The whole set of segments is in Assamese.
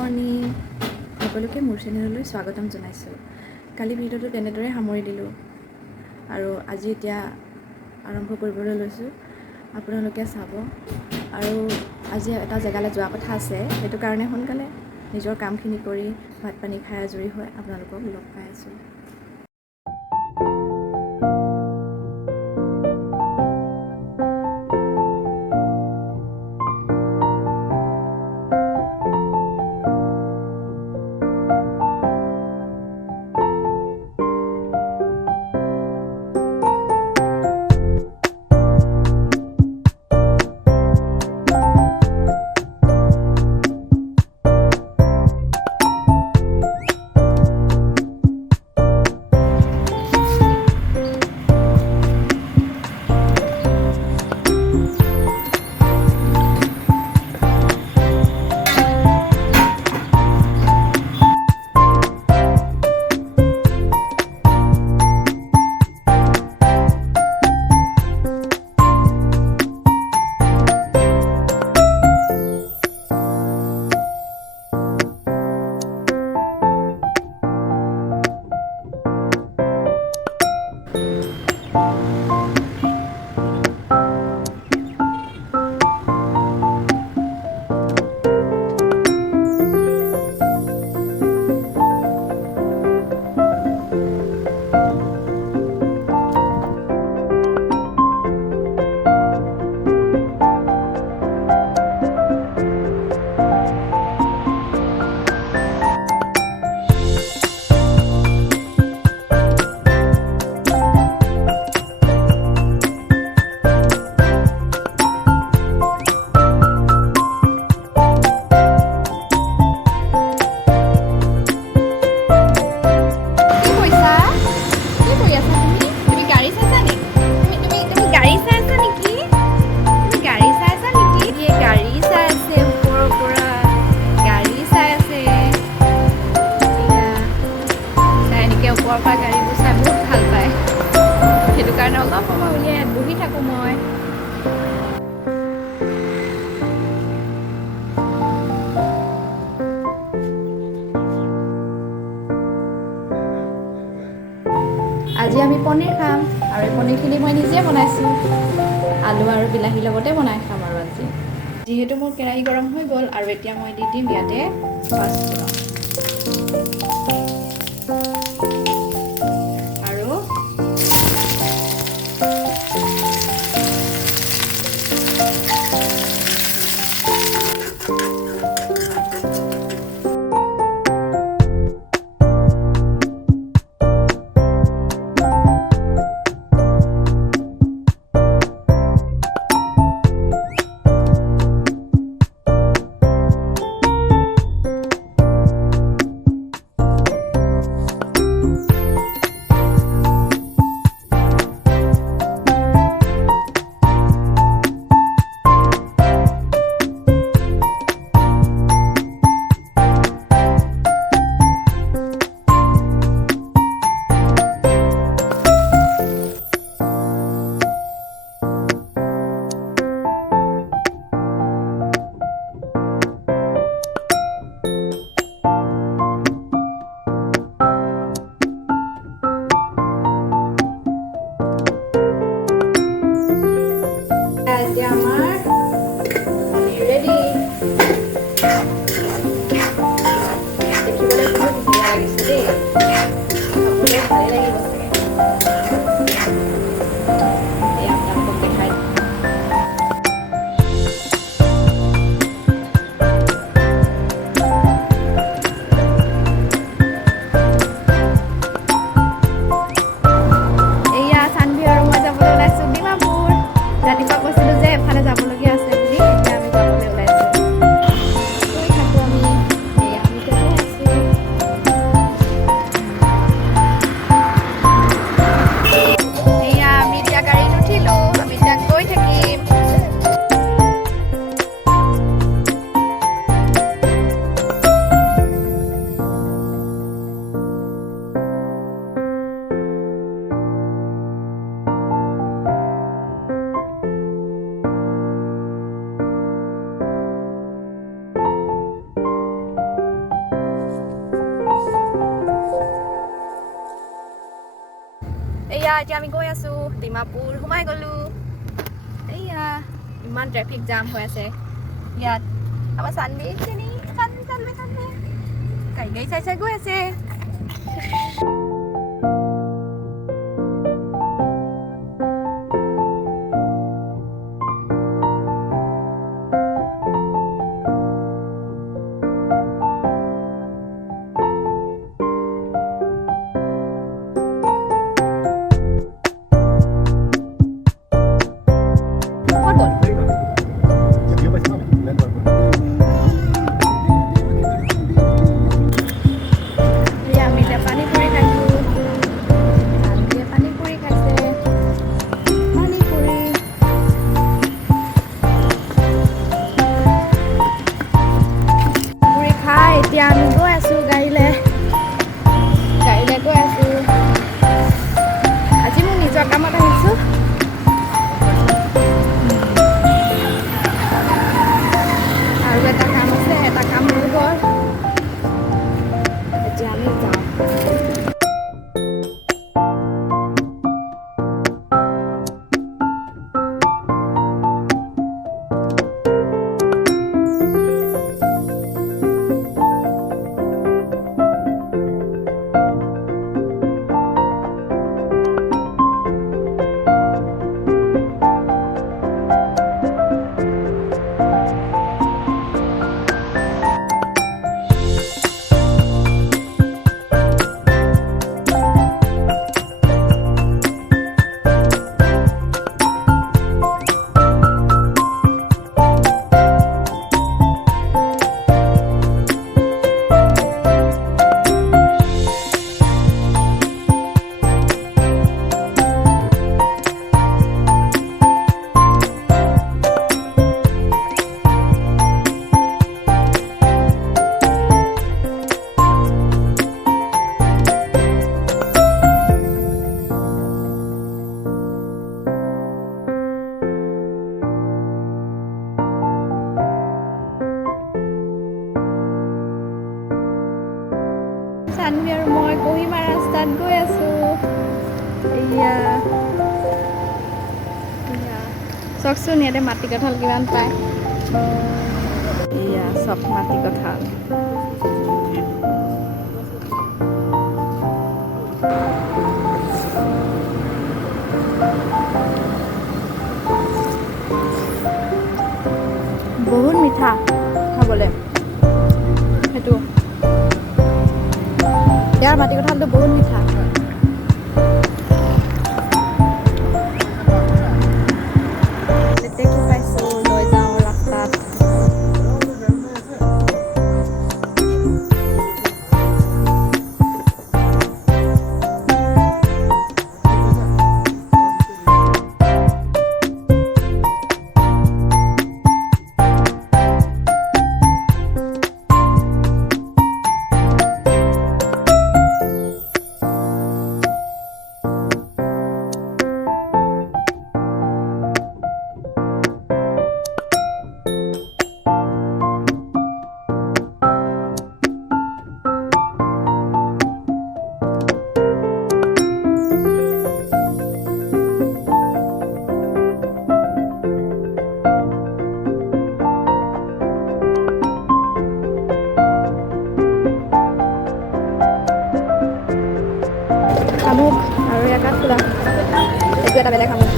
মৰ্ণিং সকলোকে মোৰ চেনেললৈ স্বাগতম জনাইছোঁ। কালি ভিডিঅ'টো তেনেদৰে সামৰি দিলোঁ আৰু আজি এতিয়া আৰম্ভ কৰিবলৈ লৈছোঁ। আপোনালোকে চাব। আৰু আজি এটা জেগালৈ যোৱা কথা আছে, সেইটো কাৰণে সোনকালে নিজৰ কামখিনি কৰি ভাত পানী খাই আজৰি হৈ আপোনালোকক লগ পাই আছোঁ। গাড়ীবোৰ চাই বহুত ভাল পায়, সেইটো কাৰণে অলপ সময় উলিয়াই বহি থাকোঁ মই। আজি আমি পনীৰ খাম আৰু এই পনীৰখিনি মই নিজে বনাইছোঁ। আলু আৰু বিলাহীৰ লগতে বনাই খাম আৰু আজি। যিহেতু মোৰ কেৰাহী গৰম হৈ গ'ল আৰু এতিয়া মই দি দিম ইয়াতে পাঁচফোৰণ। এতিয়া আমি গৈ আছোঁ ডিমাপুৰ সোমাই গ'লোঁ এয়া ইমান ট্ৰেফিক জাম হৈ আছে ইয়াত আমাৰ চানডে গাড়ী চাই গৈ আছে এতিয়া আমি গৈ আছোঁ গাড়ীলৈ গৈ আছোঁ আজি মই নিজৰ কামত আহিছোঁ আৰু এটা কাম আছে এটা কাম হৈ গ'ল এতিয়া আমি যাওঁ চানভি আৰু মই কহিমা ৰাস্তাত গৈ আছোঁ এয়া চাওকচোন ইয়াতে মাটি কঁঠাল কিমান পায় এয়া চব মাটি কঁঠাল বহুত মিঠা খাবলৈ সেইটো ইয়াৰ মাটি কঁঠালটো বহুত মিঠা লেটেকু পাইছোঁ লৈ যাওঁ ৰাস্তাত শামুক আৰু এয়া কাঠফুলা এইটো এটা বেলেগ শামুক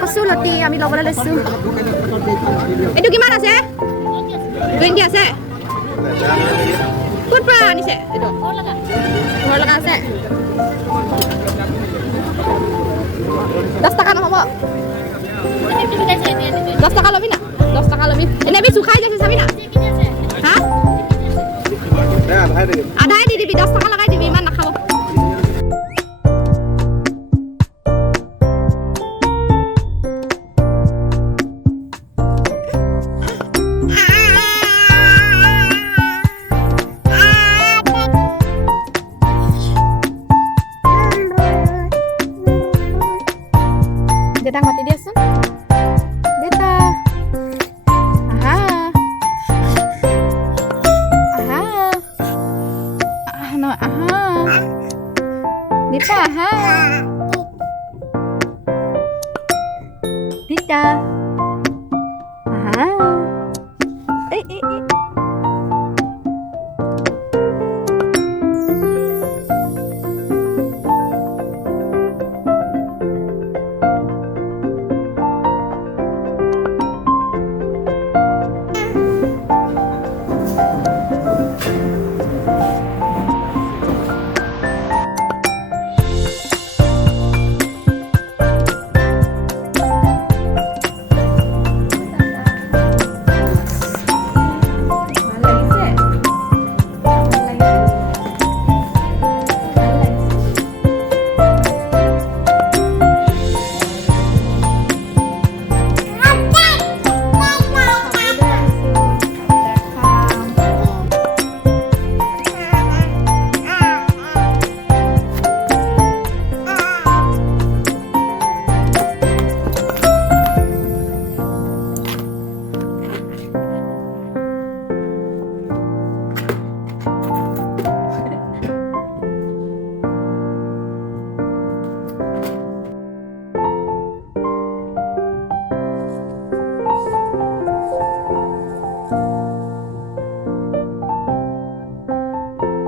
কচু লতি আমি ল'বলৈ লৈছোঁ এইটো কিমান আছে 20 আছে ক'ত পৰা আনিছে এইটো ঘৰ লগা আছে 10 টকা নহ'ব 10 টকা ল'বি না 10 টকা ল'বি এনে আমি শুকাই যাইছে চাবি না হা আধাই দি দিবি 10 টকা লগাই দিবি ইমান নাখাব দেতাক মাতি দিয়াচোন দেতা আহা আহা আহা ন আহা দেতা আহা দেতা আহা